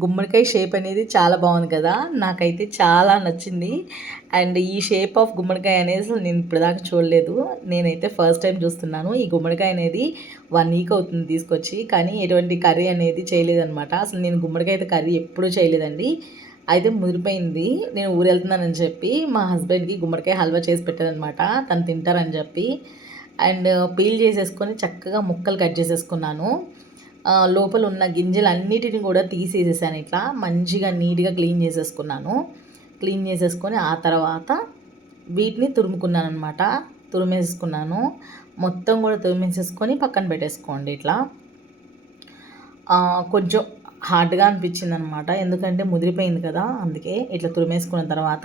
గుమ్మడికాయ షేప్ అనేది చాలా బాగుంది కదా, నాకైతే చాలా నచ్చింది. అండ్ ఈ షేప్ ఆఫ్ గుమ్మడికాయ అనేది అసలు నేను ఇప్పటిదాకా చూడలేదు. నేనైతే ఫస్ట్ టైం చూస్తున్నాను. ఈ గుమ్మడికాయ అనేది 1 వీక్ అవుతుంది తీసుకొచ్చి, కానీ ఎటువంటి కర్రీ అనేది చేయలేదన్నమాట. అసలు నేను గుమ్మడికాయ అయితే కర్రీ ఎప్పుడూ చేయలేదండి. అయితే ముదిరిపోయింది. నేను ఊరు వెళ్తున్నానని చెప్పి మా హస్బెండ్కి గుమ్మడికాయ హల్వా చేసి పెట్టానమాట, తను తింటారని చెప్పి. అండ్ పీల్ చేసేసుకొని చక్కగా ముక్కలు కట్ చేసేసుకున్నాను. లోపల ఉన్న గింజలన్నిటిని కూడా తీసేసేసాను. ఇట్లా మంచిగా నీట్గా క్లీన్ చేసేసుకున్నాను. క్లీన్ చేసేసుకొని ఆ తర్వాత వీటిని తురుముకున్నాను అనమాట. తురిమేసుకున్నాను. మొత్తం కూడా తురిమేసేసుకొని పక్కన పెట్టేసుకోండి. ఇట్లా కొంచెం హార్డ్గా అనిపించింది అనమాట, ఎందుకంటే ముదిరిపోయింది కదా, అందుకే ఇట్లా తురిమేసుకున్న తర్వాత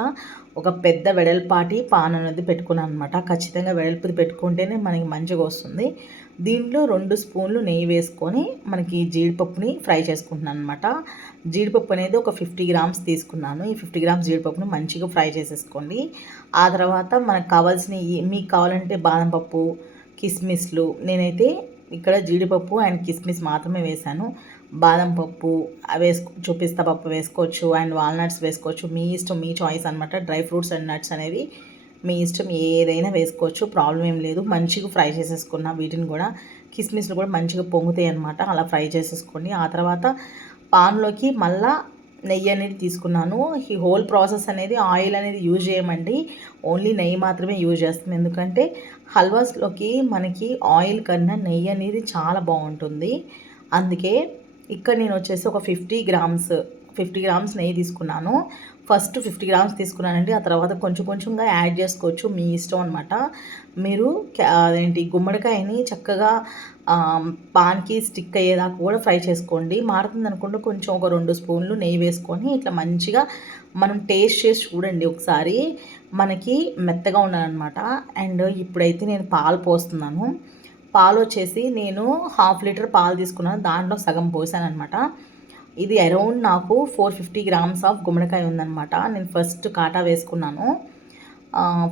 ఒక పెద్ద వెడల్పాటి పాన్ అనేది పెట్టుకున్నాను అనమాట. ఖచ్చితంగా వెడల్పుది పెట్టుకుంటేనే మనకి మంచిగా వస్తుంది. దీంట్లో 2 స్పూన్లు నెయ్యి వేసుకొని మనకి జీడిపప్పుని ఫ్రై చేసుకుంటున్నాను అనమాట. జీడిపప్పు అనేది ఒక 50 గ్రామ్స్ తీసుకున్నాను. ఈ 50 గ్రామ్స్ జీడిపప్పుని మంచిగా ఫ్రై చేసేసుకోండి. ఆ తర్వాత మనకు కావాల్సినవి, మీకు కావాలంటే బాదం పప్పు, కిస్మిస్లు, నేనైతే ఇక్కడ జీడిపప్పు అండ్ కిస్మిస్ మాత్రమే వేశాను. బాదం పప్పు చూపిస్తా పప్పు వేసుకోవచ్చు, అండ్ వాల్నట్స్ వేసుకోవచ్చు. మీ ఇష్టం, మీ చాయిస్ అనమాట. డ్రై ఫ్రూట్స్ అండ్ నట్స్ అనేవి మీ ఇష్టం, ఏదైనా వేసుకోవచ్చు, ప్రాబ్లం ఏం లేదు. మంచిగా ఫ్రై చేసేసుకున్న వీటిని కూడా, కిస్మిస్లు కూడా మంచిగా పొంగుతాయి అనమాట. అలా ఫ్రై చేసేసుకోండి. ఆ తర్వాత పాన్లోకి మళ్ళా నెయ్యి అనేది తీసుకున్నాను. ఈ హోల్ ప్రాసెస్ అనేది ఆయిల్ అనేది యూజ్ చేయమండి, ఓన్లీ నెయ్యి మాత్రమే యూజ్ చేస్తాం. ఎందుకంటే హల్వాస్లోకి మనకి ఆయిల్ కన్నా నెయ్యి అనేది చాలా బాగుంటుంది. అందుకే ఇక్కడ నేను వచ్చేసి ఒక 50 గ్రామ్స్ నెయ్యి తీసుకున్నాను. ఫస్ట్ 50 గ్రామ్స్ తీసుకున్నానండి. ఆ తర్వాత కొంచెం కొంచెంగా యాడ్ చేసుకోవచ్చు, మీ ఇష్టం అనమాట. మీరు గుమ్మడికాయని చక్కగా పాన్కి స్టిక్ అయ్యేదాకా కూడా ఫ్రై చేసుకోండి. మారుతుంది అనుకుంటే కొంచెం ఒక 2 స్పూన్లు నెయ్యి వేసుకొని ఇట్లా మంచిగా మనం టేస్ట్ చేసి చూడండి ఒకసారి, మనకి మెత్తగా ఉండాలన్నమాట. అండ్ ఇప్పుడైతే నేను పాలు పోస్తున్నాను. పాలు వచ్చేసి నేను 1/2 లీటర్ పాలు తీసుకున్నాను, దాంట్లో సగం పోసాను అనమాట. ఇది అరౌండ్ నాకు 450 గ్రామ్స్ ఆఫ్ గుమ్మడికాయ ఉందన్నమాట. నేను ఫస్ట్ కాటా వేసుకున్నాను.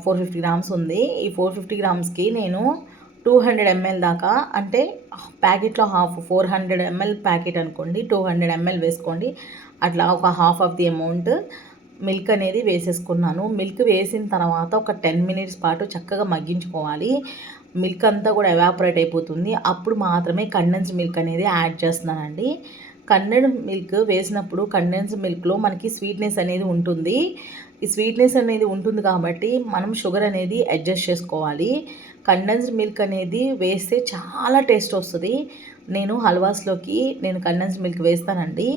450 గ్రామ్స్ ఉంది. ఈ 450 గ్రామ్స్కి నేను 200 ml దాకా, అంటే ప్యాకెట్లో 400 ml ప్యాకెట్ అనుకోండి, 200 ml వేసుకోండి. అట్లా ఒక half of the amount milk అనేది వేసేసుకున్నాను. మిల్క్ వేసిన తర్వాత ఒక 10 మినిట్స్ పాటు చక్కగా మగ్గించుకోవాలి. మిల్క్ అంతా కూడా ఎవాపరేట్ అయిపోతుంది. అప్పుడు మాత్రమే కండెన్స్ మిల్క్ అనేది యాడ్ చేస్తున్నానండి. కండెన్స్ మిల్క్ వేసినప్పుడు కండెన్స్ మిల్క్లో మనకి స్వీట్నెస్ అనేది ఉంటుంది. ఈ స్వీట్నెస్ అనేది ఉంటుంది కాబట్టి మనం షుగర్ అనేది అడ్జస్ట్ చేసుకోవాలి. కండెన్స్డ్ మిల్క్ అనేది వేస్తే చాలా టేస్ట్ వస్తుంది. నేను హల్వాస్లోకి కండెన్స్డ్ మిల్క్ వేస్తానండి,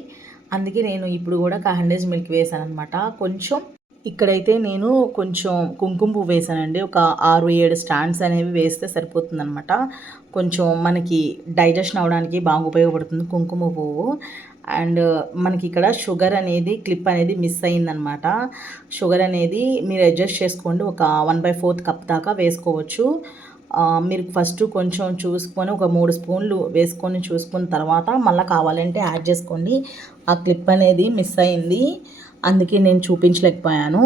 అందుకే నేను ఇప్పుడు కూడా కండెన్స్డ్ మిల్క్ వేసాను అనమాట. కొంచెం ఇక్కడైతే నేను కొంచెం కుంకుమ పువ్వు వేసానండి. ఒక 6-7 స్టాండ్స్ అనేవి వేస్తే సరిపోతుందనమాట. కొంచెం మనకి డైజెషన్ అవ్వడానికి బాగా ఉపయోగపడుతుంది కుంకుమ పువ్వు. అండ్ మనకి ఇక్కడ షుగర్ అనేది క్లిప్ అనేది మిస్ అయిందనమాట. షుగర్ అనేది మీరు అడ్జస్ట్ చేసుకోండి. ఒక 1/4 కప్ దాకా వేసుకోవచ్చు. మీరు ఫస్ట్ కొంచెం చూసుకొని ఒక 3 స్పూన్లు వేసుకొని చూసుకున్న తర్వాత మళ్ళీ కావాలంటే యాడ్ చేసుకోండి. ఆ క్లిప్ అనేది మిస్ అయింది, అందుకే నేను చూపించలేకపోయాను.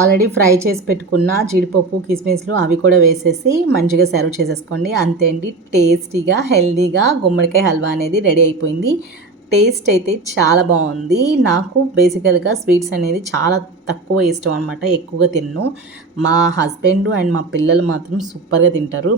ఆల్రెడీ ఫ్రై చేసి పెట్టుకున్న జీడిపప్పు, కిస్మిస్లు అవి కూడా వేసేసి మంచిగా సర్వ్ చేసేసుకోండి. అంతే అండి, టేస్టీగా హెల్దీగా గుమ్మడికాయ హల్వా అనేది రెడీ అయిపోయింది. టేస్ట్ అయితే చాలా బాగుంది. నాకు బేసికల్గా స్వీట్స్ అనేది చాలా తక్కువ ఇష్టం అనమాట, ఎక్కువగా తిన్ను. మా హస్బెండ్ అండ్ మా పిల్లలు మాత్రం సూపర్గా తింటారు.